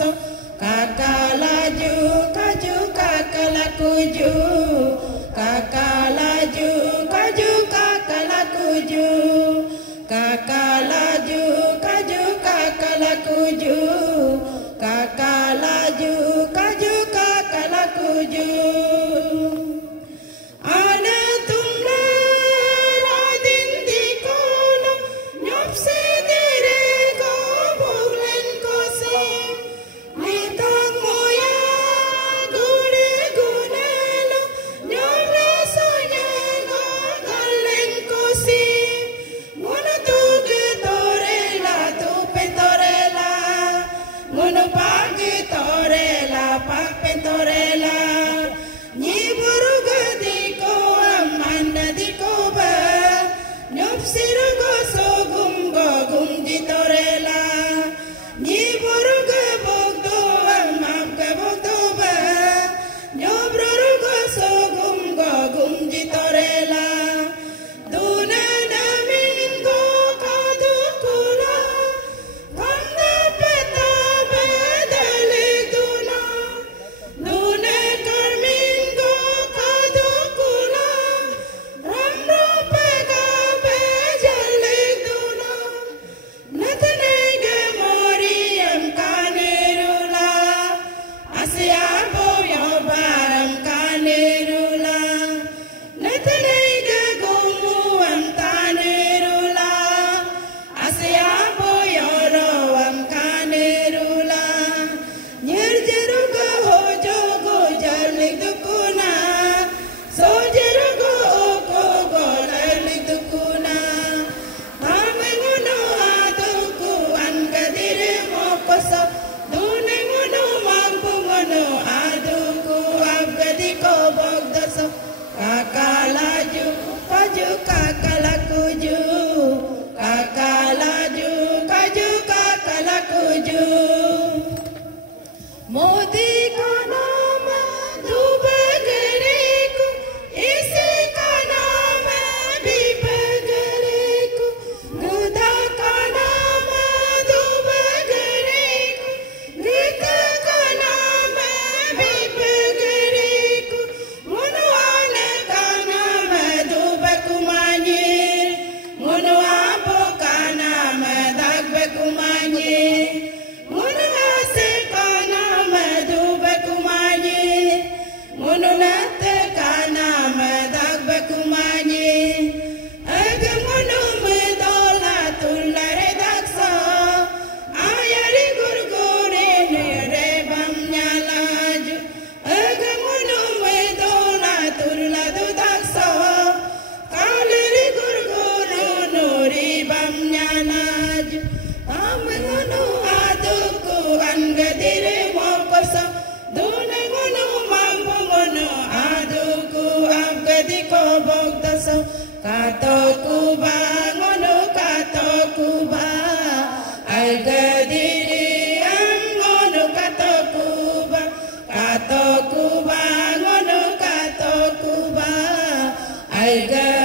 koso kakalaju kaju kakalakuju kakalaju kaju kakalakuju kakalaju kaju kakalakuju kakalaju kaju kakalakuju kakalaju kaju kakalakuju kakalaju kaju kakalakuju modi ka naam dubagare ko isi ka naam bibagare ko guda ka naam dubagare ko gita ka naam bibagare ko munuane ka naam dubakumanye munuapo ka naam dagbakumanye Katokuba ngono katokuba algadiri ngono katokuba katokuba ngono katokuba algadiri